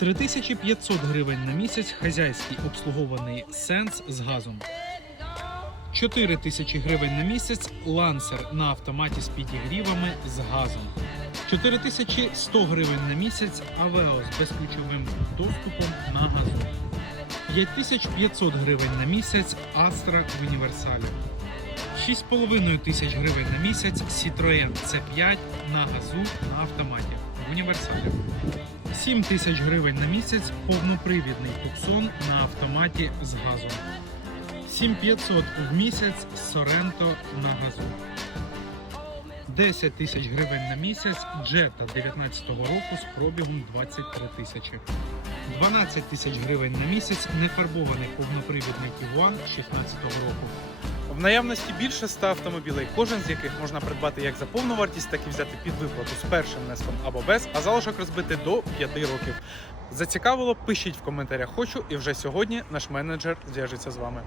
3500 гривень на місяць хазяйський обслугований сенс з газом. 4 тисячі гривень на місяць лансер на автоматі з підігрівами з газом. 4100 гривень на місяць Авео з безключовим доступом на газу. 5500 гривень на місяць Astra в універсалі. 6,5 тисяч гривень на місяць Citroën C5 на газу на автоматі в універсалі. 7 тисяч гривень на місяць повнопривідний Tucson на автоматі з газом. 7500 в місяць Sorento на газу. 10 тисяч гривень на місяць Jetta 19 року з пробігом 23 тисячі. 12 тисяч гривень на місяць нефарбований повнопривідний Tiguan 16 року. Наявності більше 100 автомобілей, кожен з яких можна придбати як за повну вартість, так і взяти під виплату з першим внеском або без, а залишок розбити до 5 років. Зацікавило, пишіть в коментарях хочу, і вже сьогодні наш менеджер зв'яжеться з вами.